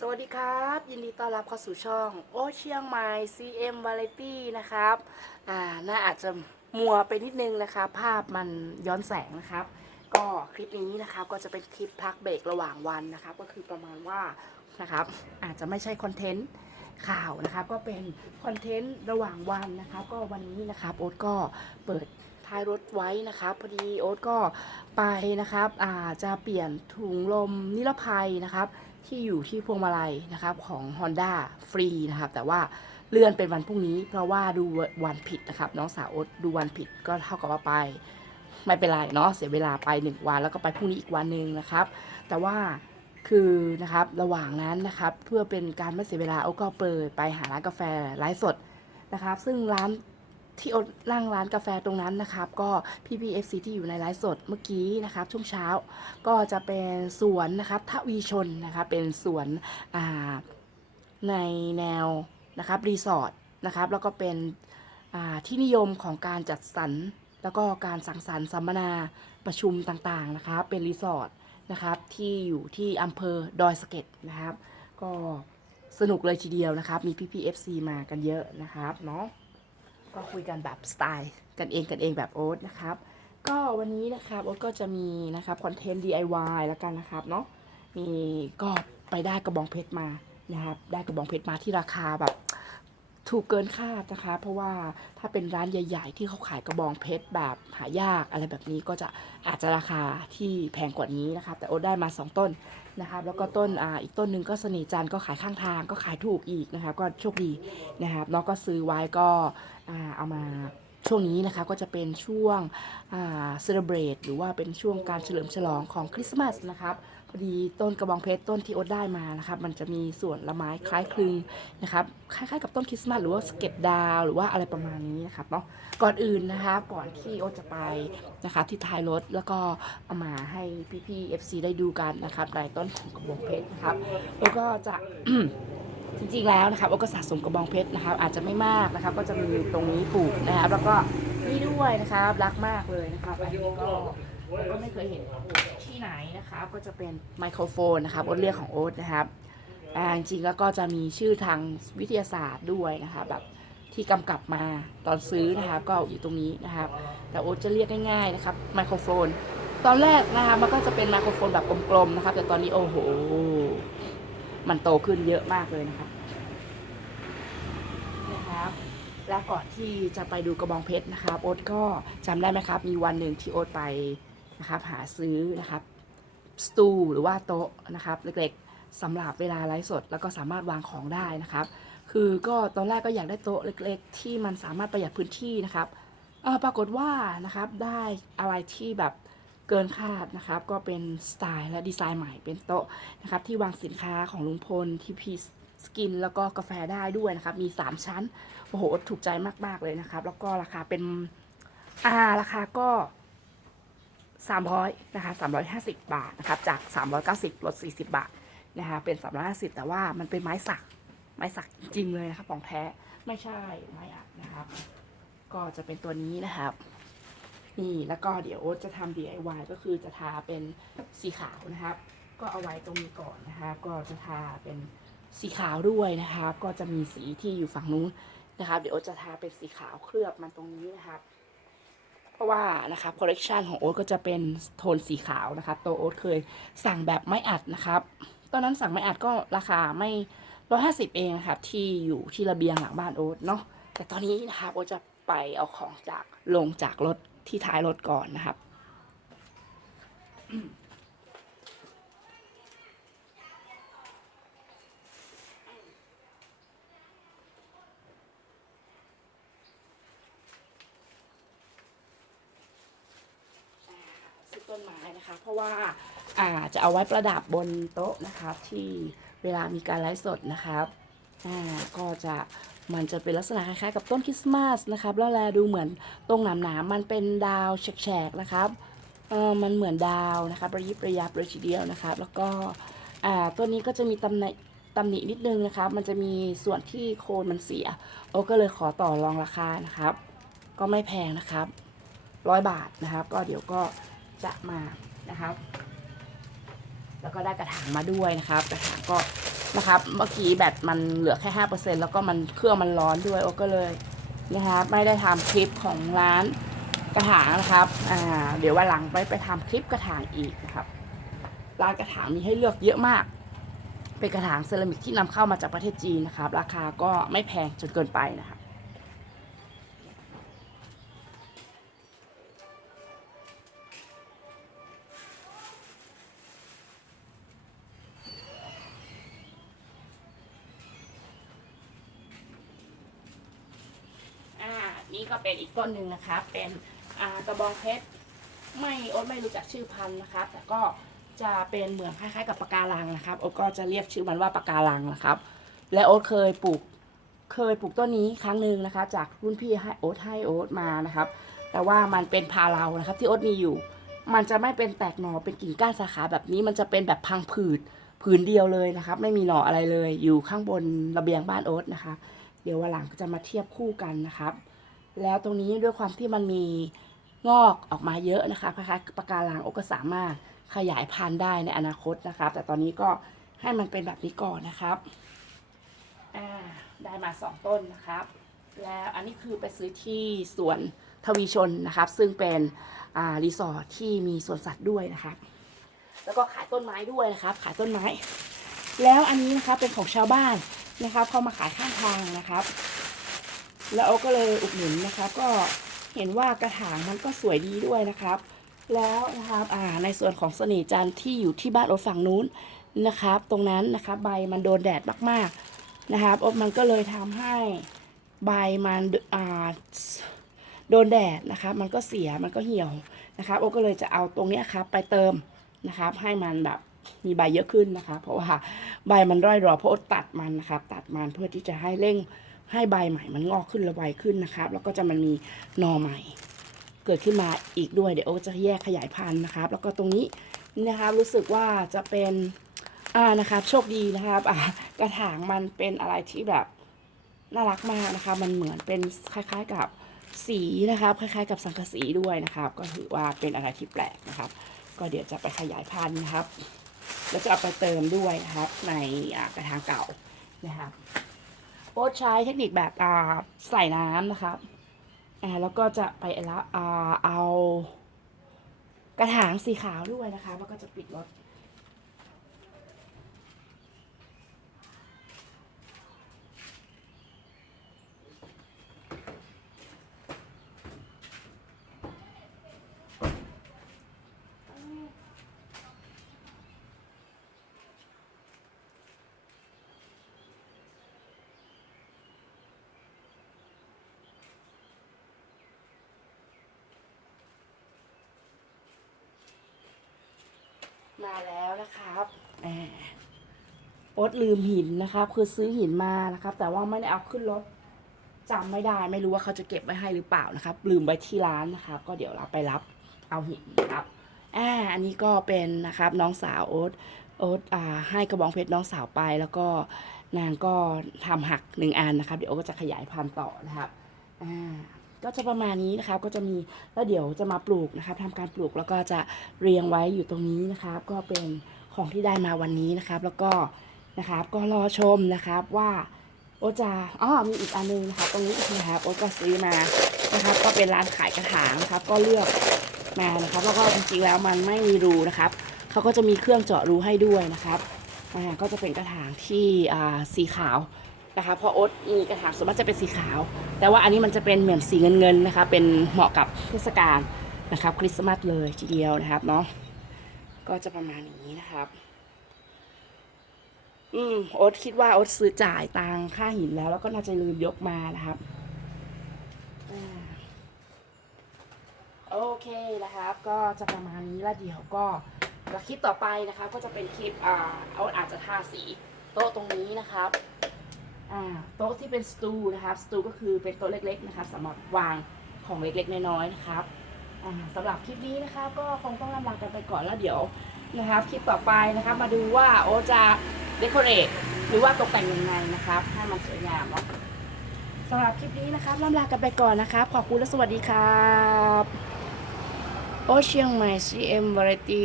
สวัสดีครับ ยินดีต้อนรับเข้าสู่ช่องโอเชียงใหม่ CM Variety นะครับอ่าน่าอาจจะมัวไปนิดนึงนะครับภาพมันย้อนแสงนะครับ ก็คลิปนี้นะครับก็จะเป็นคลิปพักเบรกระหว่างวันนะครับ ก็คือประมาณว่านะครับอาจจะไม่ใช่คอนเทนต์ข่าวนะครับก็เป็นคอนเทนต์ระหว่างวันนะครับ ก็วันนี้นะครับโอ๊ตก็เปิดท้ายรถไว้นะครับพอดีโอ๊ตก็ไปนะครับอาจะเปลี่ยนถุงลมนิรภัยนะครับ ที่อยู่ที่พวงมาลัยนะครับของ Honda ฟรีนะครับ แต่ว่าเลื่อนเป็นวันพรุ่งนี้ เพราะว่าดูวันผิดนะครับ น้องสาวอ๊ตดูวันผิดก็เท่ากับว่าไป ไม่เป็นไรเนาะเสียเวลาไปหนึ่งวันแล้วก็ไปพรุ่งนี้อีกวันหนึ่งนะครับ แต่ว่าคือนะครับระหว่างนั้นนะครับเพื่อเป็นการไม่เสียเวลาโอ๊ก็เปิดไปหาร้านกาแฟไลฟ์สดนะครับ ซึ่งร้าน ที่โอ๊ตนั่งร้านกาแฟตรงนั้นนะครับ ก็พี่พีเอฟซีที่อยู่ในไลฟ์สดเมื่อกี้นะครับช่วงเช้าก็จะเป็นสวนนะครับทวีชนนะครับเป็นสวนในแนวนะครับรีสอร์ทนะครับแล้วก็เป็นที่นิยมของการจัดสรรแล้วก็การสังสรรค์สัมมนาประชุมต่างๆนะครับเป็นรีสอร์ทนะครับที่อยู่ที่อำเภอดอยสะเก็ดนะครับ ก็สนุกเลยทีเดียวนะครับ มีพี่พีเอฟซีมากันเยอะนะครับเนาะ ก็คุยกันแบบสไตล์กันเองกันเองแบบโอ๊ตนะครับ ก็วันนี้นะครับโอ๊ตก็จะมีนะครับคอนเทนต์ DIY แล้วกันนะครับเนาะมีก็ไปได้กระบองเพชรมานะครับ ได้กระบองเพชรมาที่ราคาแบบ ถูกเกินคาดนะคะ เพราะว่าถ้าเป็นร้านใหญ่ ๆ ที่เขาขายกระบองเพชรแบบหายากอะไรแบบนี้ก็จะอาจจะราคาที่แพงกว่านี้นะครับแต่โอ๊ตได้มา 2 ต้นนะครับแล้วก็ต้นออีกต้นหนึ่งก็สน่ห์จันก็ขายข้างทางก็ขายถูกอีกนะครับก็โชคดีนะครับน้องก็ซื้อไว้ก็เอามาช่วงนี้นะคะก็จะเป็นช่วงเซเลบรตหรือว่าเป็นช่วงการเฉลิมฉลองของคริสต์มาสนะครับ พอดีต้นกระบองเพชรต้นที่โอ๊ตได้มานะครับ มันจะมีส่วนละไม้คล้ายคลึงนะครับคล้ายๆกับต้นคริสต์มาสหรือว่าสเก็ตดาว หรือว่าอะไรประมาณนี้นะครับเนาะก่อนอื่นนะคะก่อนที่โอ๊ตจะไปนะคะที่ท้ายรถแล้วก็เอามาให้พี่ๆ FC ได้ดูกันนะครับในต้นของกระบองเพชรนะครับแล้วก็จะจริงๆแล้วนะครับโอก็สะสมกระบองเพชรนะครับ อาจจะไม่มากนะครับ ก็จะมีตรงนี้ปลูกนะครับแล้วก็นี่ด้วยนะครับรักมากเลยนะครับอันนี้ก็ ก็ไม่เคยเห็นที่ไหนนะครับก็จะเป็นไมโครโฟนนะครับโอ๊ตเรียกของโอ๊ตนะครับอ่จริงๆแล้วก็จะมีชื่อทางวิทยาศาสตร์ด้วยนะครับแบบที่กำกับมาตอนซื้อนะครับก็อยู่ตรงนี้นะครับ แต่โอ๊ตจะเรียกง่ายๆนะครับไมโครโฟน ตอนแรกนะครับมันก็จะเป็นไมโครโฟนแบบกลมๆนะครับ แต่ตอนนี้โอ้โห มันโตขึ้นเยอะมากเลยนะครับนะครับ และก่อนที่จะไปดูกระบองเพชรนะครับโอ๊ตก็จำได้ไหมครับ มีวันหนึ่งที่โอ๊ตไป นะครับหาซื้อนะครับสตูหรือว่าโต๊ะนะครับเล็กๆสำหรับเวลาไลฟ์สด แล้วก็สามารถวางของได้นะครับ คือก็ตอนแรกก็อยากได้โต๊ะเล็ก ๆ ที่มันสามารถประหยัดพื้นที่นะครับปรากฏว่านะครับได้อะไรที่แบบเกินคาดนะครับ ก็เป็นสไตล์และดีไซน์ใหม่เป็นโต๊ะนะครับ ที่วางสินค้าของลุงพลที่พีสกินแล้วก็กาแฟได้ด้วยนะครับ มี 3 ชั้น โอ้โห ถูกใจมาก ๆ เลยนะครับ แล้วก็ราคาเป็น อ่า ราคาก็ 300นะคะ350 บาทนะครับจาก 390ลด40 บาทนะคะเป็น 350 แต่ว่ามันเป็นไม้สัก ไม้สักจริงเลยนะครับของแท้ไม่ใช่ไม้อัดนะครับ ก็จะเป็นตัวนี้นะครับ นี่แล้วก็เดี๋ยวโอ๊ตจะทำ DIY ก็คือจะทาเป็นสีขาวนะครับ ก็เอาไว้ตรงนี้ก่อนนะคะ ก็จะทาเป็นสีขาวด้วยนะครับ ก็จะมีสีที่อยู่ฝั่งนู้นนะครับ เดี๋ยวโอ๊ตจะทาเป็นสีขาวเคลือบมันตรงนี้นะครับ เพราะว่านะครับคอลเลกชันของโอ๊ตก็จะเป็นโทนสีขาวนะครับตัวโอ๊ตเคยสั่งแบบไม่อัดนะครับ ตอนนั้นสั่งไม่อัดก็ราคาไม่ร้อยห้าสิบเองครับที่อยู่ที่ระเบียงหลังบ้านโอ๊ตเนาะแต่ตอนนี้นะครับโอ๊ตจะไปเอาของจากลงจากรถที่ท้ายรถก่อนนะครับอ ต้นไม้นะคะ เพราะว่าอ่าจะเอาไว้ประดับบนโต๊ะนะครับที่เวลามีการไลฟ์สดนะครับอ่าก็จะมันจะเป็นลักษณะคล้ายๆกับต้นคริสต์มาสนะครับแล้วแลดูเหมือนตรงหนามๆมันเป็นดาวแฉกๆนะครับเออมันเหมือนดาวนะครับระยิบระยับเลยทีเดียวนะครับ แล้วก็อ่าต้นนี้ก็จะมีตำหนิตำหนินิดนึงนะครับ มันจะมีส่วนที่โคนมันเสีย โอ้ก็เลยขอต่อรองราคานะครับ ก็ไม่แพงนะครับร้อยบาทนะครับ ก็เดี๋ยวก็ จะมานะครับ แล้วก็ได้กระถางมาด้วยนะครับ กระถางก็นะครับ เมื่อกี้แบตมันเหลือแค่ห้าเปอร์เซ็นแล้วก็มันเครื่องมันร้อนด้วยโอก็เลยนะครับไม่ได้ทำคลิปของร้านกระถางนะครับอ่าเดี๋ยววันหลังไปไปทำคลิปกระถางอีกนะครับร้านกระถางมีให้เลือกเยอะมาก เป็นกระถางเซรามิกที่นำเข้ามาจากประเทศจีนนะครับ ราคาก็ไม่แพงจนเกินไปนะครับ นี่ก็เป็นอีกต้นหนึ่งนะครับเป็นกระบองเพชรไม่โอ๊ตไม่รู้จักชื่อพันธุ์นะครับแต่ก็จะเป็นเหมือนคล้ายๆ กับปะการังนะครับโอ๊ตก็จะเรียกชื่อมันว่าปะการังนะครับ และโอ๊ตเคยปลูกเคยปลูกต้นนี้ครั้งหนึ่งนะคะ จากรุ่นพี่ให้โอ๊ตให้โอ๊ตมานะครับ แต่ว่ามันเป็นพาเรานะครับ ที่โอ๊ตมีอยู่ มันจะไม่เป็นแตกหน่อเป็นกิ่งก้านสาขาแบบนี้มันจะเป็นแบบพังผืดผืนเดียวเลยนะครับ ไม่มีหน่ออะไรเลย อยู่ข้างบนระเบียงบ้านโอ๊ตนะคะ เดี๋ยววันหลังจะมาเทียบคู่กันนะครับ แล้วตรงนี้ด้วยความที่มันมีงอกออกมาเยอะนะคะคล้ายๆปะการังโอก็สามารถขยายพันธุ์ได้ในอนาคตนะครับ แต่ตอนนี้ก็ให้มันเป็นแบบนี้ก่อนนะครับได้มาสองต้นนะครับ แล้วอันนี้คือไปซื้อที่สวนทวีชนนะครับ ซึ่งเป็นรีสอร์ทที่มีสวนสัตว์ด้วยนะครับแล้วก็ขายต้นไม้ด้วยนะครับ ขายต้นไม้ แล้วอันนี้นะครับเป็นของชาวบ้านนะครับเขามาขายข้างทางนะครับ แล้วโอก็เลยอุดหนุนนะครับ ก็เห็นว่ากระถางมันก็สวยดีด้วยนะครับ แล้วนะครับอ่าในส่วนของเสน่ห์จันทร์ที่อยู่ที่บ้านโอ๊ตฝั่งนู้นนะครับ ตรงนั้นนะครับใบมันโดนแดดมากๆนะครับโอ๊ตมันก็เลยทำให้ใบมันอ่าโดนแดดนะครับ มันก็เสียมันก็เหี่ยวนะครับโอก็เลยจะเอาตรงนี้ครับไปเติมนะครับ ให้มันแบบมีใบเยอะขึ้นนะคะ เพราะว่าใบมันร่อยรอเพราะอ๊ตตัดมันนะครับ ตัดมันเพื่อที่จะให้เร่ง ให้ใบใหม่มันงอกขึ้นระไวขึ้นนะครับ แล้วก็จะมันมีหนอใหม่ เกิดขึ้นมาอีกด้วย เดี๋ยวโอ๊จะแยกขยายพันธุ์นะครับ แล้วก็ตรงนี้นะครับรู้สึกว่าจะเป็นอ่านะครับโชคดีนะครับอ่ากระถางมันเป็นอะไรที่แบบน่ารักมากนะคะ มันเหมือนเป็นคล้ายๆกับสีนะครับ คล้ายๆ กับสังกะสีด้วยนะครับ ก็ถือว่าเป็นอะไรที่แปลกนะครับ ก็เดี๋ยวจะไปขยายพันธุ์นะครับ แล้วจะเอาไปเติมด้วยนะครับ ในกระถางเก่านะครับ โอ๊ตใช้เทคนิคแบบอ่าใส่น้ำนะครับอ่าแล้วก็จะไปละอ่าเอากระถางสีขาวด้วยนะคะ แล้วก็จะปิดรถ มาแล้วนะครับโอ๊ตลืมหินนะครับ คือซื้อหินมานะครับ แต่ว่าไม่ได้เอาขึ้นรถจำไม่ได้ไม่รู้ว่าเขาจะเก็บไว้ให้หรือเปล่านะครับ ลืมไว้ที่ร้านนะครับ ก็เดี๋ยวเราไปรับเอาหินครับอ่าอันนี้ก็เป็นนะครับน้องสาวโอ๊ตโอ๊ตอ่าให้กระบองเพชรน้องสาวไปแล้วก็นางก็ทำหักหนึ่งอันนะครับ เดี๋ยวโอ๊ตก็จะขยายพันธุ์ต่อนะครับอ่า ก็จะประมาณนี้นะครับก็จะมีแล้วเดี๋ยวจะมาปลูกนะครับทำการปลูกแล้วก็จะเรียงไว้อยู่ตรงนี้นะครับก็เป็นของที่ได้มาวันนี้นะครับ แล้วก็นะครับก็รอชมนะครับว่าโอจะอ๋อมีอีกอันนึงนะครับตรงนี้นะครับโอก็ซื้อมานะครับก็เป็นร้านขายกระถางนะครับ ก็เลือกมานะครับ แล้วก็จริงๆแล้วมันไม่มีรูนะครับเขาก็จะมีเครื่องเจาะรูให้ด้วยนะครับก็จะเป็นกระถางที่อ่าสีขาว นะคะเพราะโอ๊ตมีกระถางส่วนมากจะเป็นสีขาว แต่ว่าอันนี้มันจะเป็นเหมือนสีเงินเงินๆนะคะ เป็นเหมาะกับเทศกาลนะครับคริสต์มาสเลยทีเดียวนะครับเนาะก็จะประมาณนี้นะครับ อืมโอ๊ตคิดว่าโอ๊ตซื้อจ่ายตังค่าหินแล้ว แล้วก็น่าจะลืมยกมานะครับโอเคนะครับ ก็จะประมาณนี้แล้วเดี๋ยวก็คลิปต่อไปนะครับก็จะเป็นคลิปอ่าโอ๊ตอาจจะทาสีโต๊ะตรงนี้นะครับ โต๊ะที่เป็นสตูนะครับสตูก็คือเป็นโต๊ะเล็กๆนะครับสำหรับวางของเล็กๆน้อยๆนะครับอ่าสำหรับคลิปนี้นะครับก็คงต้องลำลากันไปก่อนแล้วเดี๋ยวนะครับคลิปต่อไปนะครับมาดูว่าโอจะเดคอเรทหรือว่าตกแต่งยังไงนะครับให้มันสวยงามเนาะสำหรับคลิปนี้นะครับลำลากันไปก่อนนะครับ ขอบคุณและสวัสดีครับ โอเชียงใหม่ CM Variety